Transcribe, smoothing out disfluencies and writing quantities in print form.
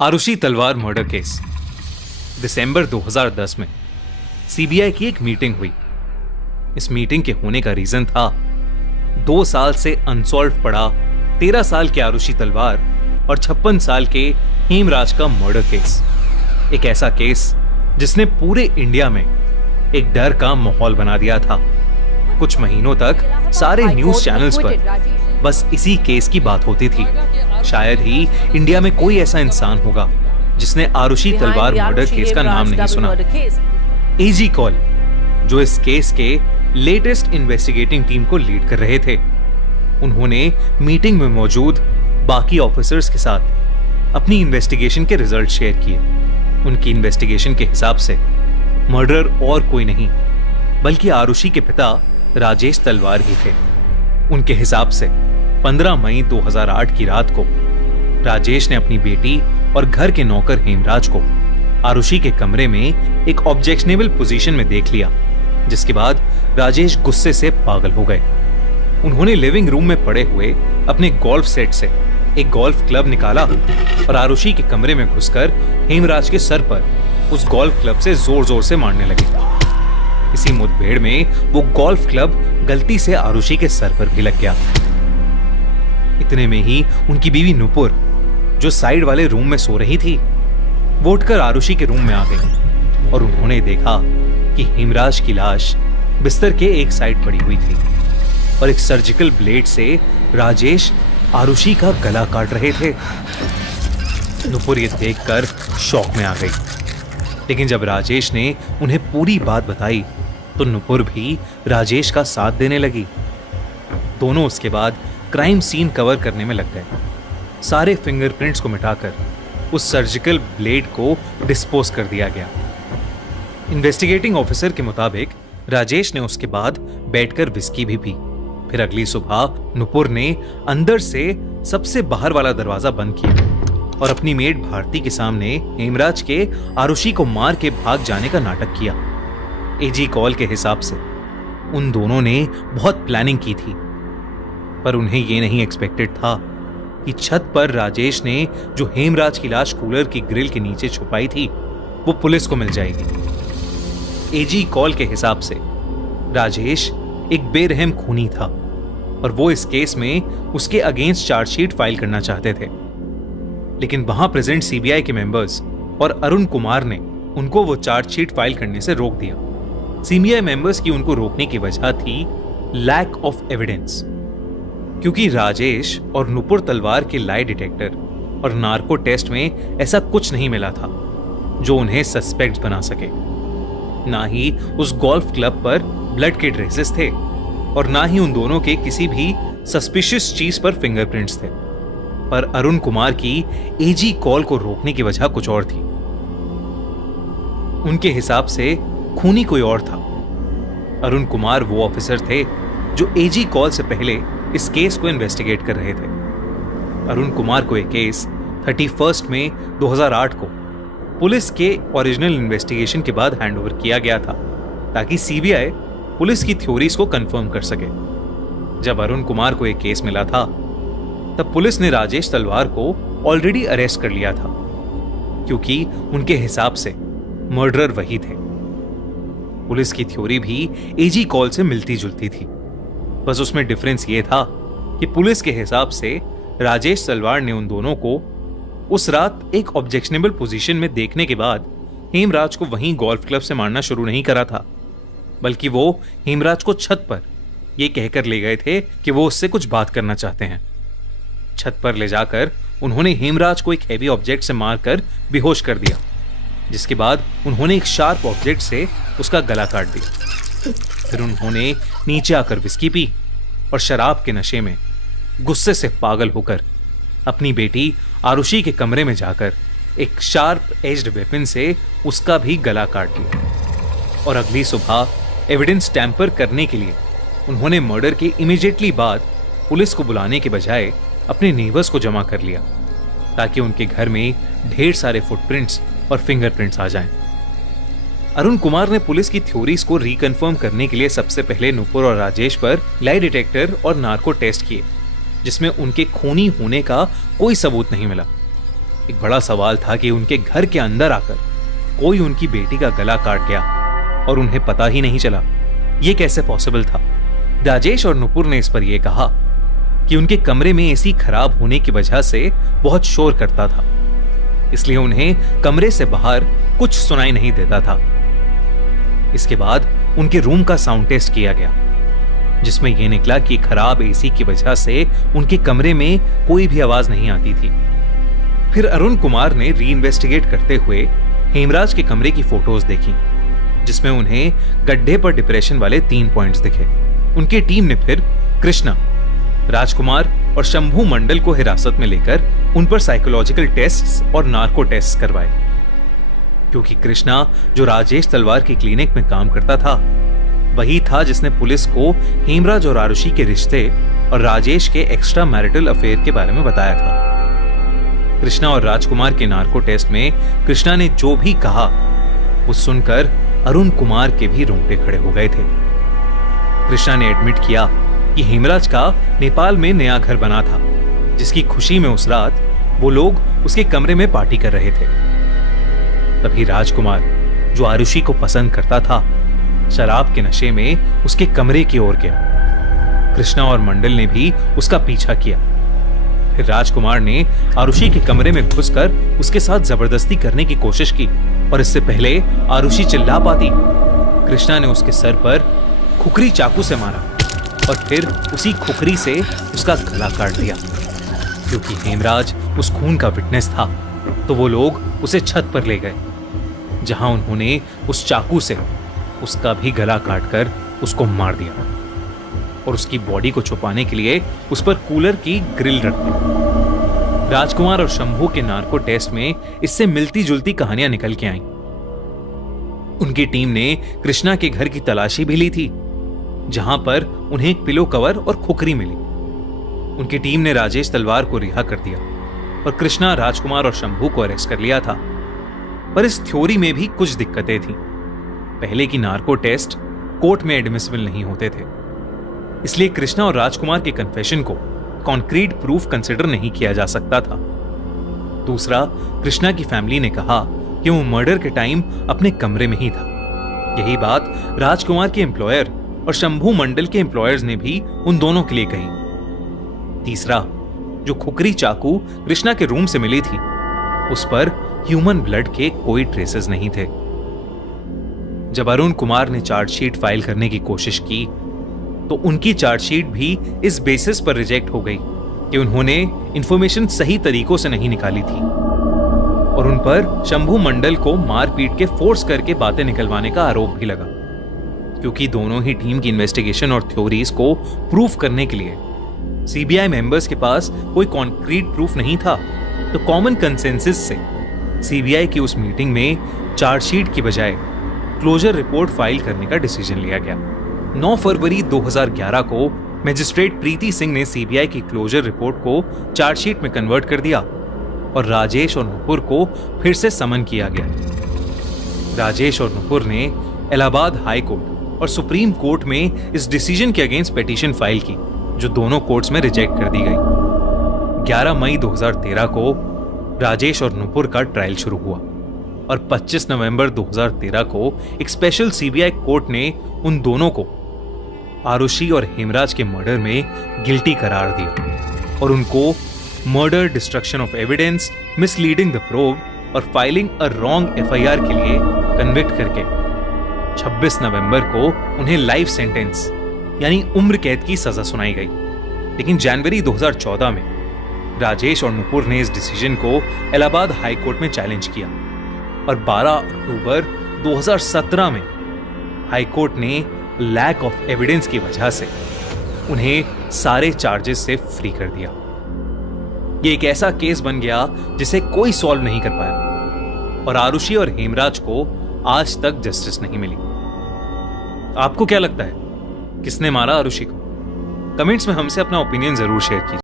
आरुषि तलवार murder case. दिसंबर 2010 में CBI की एक मीटिंग हुई। इस मीटिंग के होने का रीजन था 2 साल से अनसॉल्व पड़ा 13 साल के आरुषि तलवार और 56 साल के हेमराज का मर्डर केस। एक ऐसा केस जिसने पूरे इंडिया में एक डर का माहौल बना दिया था। कुछ महीनों तक सारे न्यूज चैनल्स पर बस इसी केस की बात होती थी। शायद ही इंडिया में कोई ऐसा इंसान होगा जिसने आरुषि तलवार मर्डर केस का नाम नहीं सुना। एजी कौल, जो इस केस के लेटेस्ट इन्वेस्टिगेटिंग टीम को लीड कर रहे थे, उन्होंने मीटिंग में मौजूद बाकी ऑफिसर्स के साथ अपनी इन्वेस्टिगेशन के रिजल्ट शेयर किए। उनकी इन्वेस्टिगेशन के हिसाब से मर्डरर और कोई नहीं बल्कि आरुषि के पिता राजेश तलवार ही थे। उनके हिसाब से 15 मई 2008 की रात को राजेश ने अपनी बेटी और घर के नौकर हेमराज को आरुषि के कमरे में एक ऑब्जेक्शनेबल पोजीशन में देख लिया, जिसके बाद राजेश गुस्से से पागल हो गए। उन्होंने लिविंग रूम में पड़े हुए अपने गोल्फ सेट से एक गोल्फ क्लब निकाला और आरुषि के कमरे में घुसकर हेमराज के सर पर उस गोल्फ क्लब से जोर जोर से मारने लगे। इसी मुठभेड़ में वो गोल्फ क्लब गलती से आरुषि के सर पर भी लग गया। इतने में ही उनकी बीवी नुपुर, जो साइड वाले रूम में सो रही थी, वो उठकर आरुषि के रूम में आ गई और उन्होंने देखा कि हेमराज की लाश बिस्तर के एक साइड पड़ी हुई थी और एक सर्जिकल ब्लेड से राजेश आरुषि का गला काट रहे थे। नुपुर ये देखकर शॉक में आ गई, लेकिन जब राजेश ने उन्हें पूरी बात बताई तो नुपुर भी राजेश का साथ देने लगी। दोनों उसके बाद क्राइम सीन कवर करने में लग गए। सारे फिंगरप्रिंट्स को मिटाकर उस सर्जिकल ब्लेड को डिस्पोज कर दिया गया। इन्वेस्टिगेटिंग ऑफिसर के मुताबिक राजेश ने उसके बाद बैठकर विस्की भी पी। फिर अगली सुबह नुपुर ने अंदर से सबसे बाहर वाला दरवाजा बंद किया और अपनी मेड भारती के सामने हेमराज के आरुषि को मार के भाग जाने का नाटक किया। एजी कॉल के हिसाब से उन दोनों ने बहुत प्लानिंग की थी, पर उन्हें यह नहीं एक्सपेक्टेड था कि छत पर राजेश ने जो हेमराज की लाश कूलर की ग्रिल के नीचे छुपाई थी वो पुलिस को मिल जाएगी। एजी कॉल के हिसाब से राजेश एक बेरहम खूनी था और वो इस केस में उसके अगेंस्ट चार्जशीट फाइल करना चाहते थे, लेकिन वहां प्रेजेंट सीबीआई के मेंबर्स और अरुण कुमार ने उनको वो चार्जशीट फाइल करने से रोक दिया। सीबीआई मेंबर्स की उनको रोकने की वजह थी लैक ऑफ एविडेंस, क्योंकि राजेश और नुपुर तलवार के लाई डिटेक्टर और नार्को टेस्ट में ऐसा कुछ नहीं मिला था जो उन्हें सस्पेक्ट बना सके। ना ही उस गोल्फ क्लब पर ब्लड के ट्रेसेस थे और ना ही उन दोनों के किसी भी सस्पिशियस चीज पर फिंगरप्रिंट्स थे। पर अरुण कुमार की एजी कॉल को रोकने की वजह कुछ और थी। उनके हिसाब से खूनी कोई और था। अरुण कुमार वो ऑफिसर थे जो एजी कॉल से पहले इस केस को इन्वेस्टिगेट कर रहे थे। अरुण कुमार को एक केस 31 मई 2008 को पुलिस के ओरिजिनल इन्वेस्टिगेशन के बाद हैंडओवर किया गया था, ताकि सीबीआई पुलिस की थ्योरीज को कंफर्म कर सके। जब अरुण कुमार को एक केस मिला था तब पुलिस ने राजेश तलवार को ऑलरेडी अरेस्ट कर लिया था, क्योंकि उनके हिसाब से मर्डरर वही थे। पुलिस की थ्योरी भी एजी कॉल से मिलती जुलती थी, बस उसमें डिफरेंस ये था कि पुलिस के हिसाब से राजेश तलवार ने उन दोनों को उस रात एक ऑब्जेक्शनेबल पोजीशन में देखने के बाद हेमराज को वहीं गोल्फ क्लब से मारना शुरू नहीं करा था, बल्कि वो हेमराज को छत पर यह कहकर ले गए थे कि वो उससे कुछ बात करना चाहते हैं। छत पर ले जाकर उन्होंने हेमराज को एक हैवी ऑब्जेक्ट से मारकर बेहोश कर दिया, जिसके बाद उन्होंने एक शार्प ऑब्जेक्ट से उसका गला काट दिया। फिर उन्होंने नीचे आकर विस्की पी और शराब के नशे में गुस्से से पागल होकर अपनी बेटी आरुषि के कमरे में जाकर एक शार्प एज्ड वेपन से उसका भी गला काट दिया। और अगली सुबह एविडेंस टैंपर करने के लिए उन्होंने मर्डर के इमीडिएटली बाद पुलिस को बुलाने के बजाय अपने नेबर्स को जमा कर लिया, ताकि उनके घर में ढेर सारे फुटप्रिंट्स और फिंगरप्रिंट्स आ जाएं। अरुण कुमार ने पुलिस की थ्योरीज को रिकन्फर्म करने के लिए सबसे पहले नुपुर और राजेश पर लाई डिटेक्टर और नार्को टेस्ट किए, जिसमें उनके खूनी होने का कोई सबूत नहीं मिला। एक बड़ा सवाल था कि उनके घर के अंदर आकर कोई उनकी बेटी का गला काट गया और उन्हें पता ही नहीं चला। यह कैसे पॉसिबल था? राजेश और नुपुर ने इस पर यह कहा कि उनके कमरे में एसी खराब होने की वजह से बहुत शोर करता था, इसलिए उन्हें कमरे से बाहर कुछ सुनाई नहीं देता था। इसके बाद उनके रूम का साउंड टेस्ट किया गया, जिसमें यह निकला कि खराब एसी की वजह से उनके कमरे में कोई भी आवाज नहीं आती थी। फिर अरुण कुमार ने रीइन्वेस्टिगेट करते हुए हेमराज के कमरे की फोटोज देखी, जिसमें उन्हें गड्ढे पर डिप्रेशन वाले 3 पॉइंट्स दिखे। उनकी टीम ने फिर कृष्णा, राजकुमार और शंभू मंडल को हिरासत में लेकर उन पर साइकोलॉजिकल टेस्ट्स और नार्को टेस्ट करवाए, क्योंकि कृष्णा जो राजेश तलवार की क्लिनिक में काम करता था वही था जिसने पुलिस को हेमराज और आरुषि के रिश्ते और राजेश के एक्स्ट्रा मैरिटल अफेयर के बारे में बताया था। कृष्णा और राजकुमार के नार्को टेस्ट में कृष्णा ने जो भी कहा वो सुनकर अरुण कुमार के भी रोंगटे खड़े हो गए थे। कृष्णा ने एडमिट किया कि हेमराज का नेपाल में नया घर बना था, जिसकी खुशी में उस रात वो लोग उसके कमरे में पार्टी कर रहे थे। तभी राजकुमार, जो आरुषि को पसंद करता था, शराब के नशे में उसके कमरे की ओर गया। कृष्णा और मंडल ने भी उसका पीछा किया। फिर राजकुमार ने आरुषि के कमरे में घुसकर उसके साथ जबरदस्ती करने की कोशिश की, और इससे पहले आरुषि चिल्ला पाती, कृष्णा ने उसके सर पर खुखरी चाकू से मारा और फिर उसी खुखरी से उसका गला काट दिया। क्योंकि हेमराज उस खून का विटनेस था, तो वो लोग उसे छत पर ले गए, जहां उन्होंने उस चाकू से उसका भी गला काटकर उसको मार दिया और उसकी बॉडी को छुपाने के लिए उस पर कूलर की ग्रिल रख दी। राजकुमार और शंभू के नार्को टेस्ट में इससे मिलती जुलती कहानियां निकल के आईं। उनकी टीम ने कृष्णा के घर की तलाशी भी ली थी, जहां पर उन्हें एक पिलो कवर और खुखरी मिली। उनकी टीम ने राजेश तलवार को रिहा कर दिया और कृष्णा, राजकुमार और शंभू को अरेस्ट कर लिया था। पर इस थ्योरी में भी कुछ दिक्कतें थीं। पहले की नार्को टेस्ट कोर्ट में एडमिसिबल नहीं होते थे, इसलिए कृष्णा और राजकुमार के कन्फेशन को कॉन्क्रीट प्रूफ कंसिडर नहीं किया जा सकता था। दूसरा, कृष्णा की फैमिली ने कहा कि वो मर्डर के टाइम अपने कमरे में ही था। यही बात राजकुमार के एम्प्लॉयर और शंभू मंडल के एम्प्लॉयर्स ने भी उन दोनों के लिए कही। तीसरा, जो खुखरी चाकू कृष्णा के रूम से मिली थी, उस पर ह्यूमन ब्लड के कोई ट्रेसेस नहीं थे। जब अरुण कुमार ने चार्जशीट फाइल करने की कोशिश की, तो उनकी चार्जशीट भी इस बेसिस पर रिजेक्ट हो गई कि उन्होंने इंफॉर्मेशन सही तरीकों से नहीं निकाली थी, और उन पर शंभू मंडल को मारपीट के फोर्स करके बातें निकलवाने का आरोप भी लगा। क्योंकि दोनों ही टीम की इन्वेस्टिगेशन और थ्योरीज को प्रूफ करने के लिए सीबीआई मेंबर्स के पास कोई कॉन्क्रीट प्रूफ नहीं था, तो कॉमन कंसेंसस से सीबीआई की उस मीटिंग में चार्जशीट की बजाय क्लोजर रिपोर्ट फाइल करने का डिसीजन लिया गया। 9 फरवरी 2011 को मैजिस्ट्रेट प्रीति सिंह ने सीबीआई की क्लोजर रिपोर्ट को चार्जशीट में कन्वर्ट कर दिया और राजेश और नुपुर को फिर से समन किया गया। राजेश और नुपुर ने इलाहाबाद हाई कोर्ट और सुप्रीम कोर्ट में इस डिसीजन के अगेंस्ट पिटीशन फाइल की, जो दोनों कोर्ट्स में रिजेक्ट कर दी गई। 11 मई 2013 को राजेश और नुपुर का ट्रायल शुरू हुआ और 25 नवंबर 2013 को एक स्पेशल सीबीआई कोर्ट ने उन दोनों को आरुषि और हेमराज के मर्डर में गिल्टी करार दिया और उनको murder, destruction of evidence, misleading the probe और फाइलिंग अ रॉन्ग एफआईआर के लिए कन्विक्ट करके 26 नवंबर को उन्हें लाइफ सेंटेंस यानी उम्र कैद की सजा सुनाई गई। लेकिन जनवरी 2014 में राजेश और नुपुर ने इस डिसीजन को इलाहाबाद हाई कोर्ट में चैलेंज किया और 12 अक्टूबर 2017 में हाई कोर्ट ने लैक ऑफ एविडेंस की वजह से उन्हें सारे चार्जेस से फ्री कर दिया। यह एक ऐसा केस बन गया जिसे कोई सॉल्व नहीं कर पाया और आरुषि और हेमराज को आज तक जस्टिस नहीं मिली। आपको क्या लगता है, किसने मारा आरुषि को? कमेंट्स में हमसे अपना ओपिनियन जरूर शेयर कीजिए।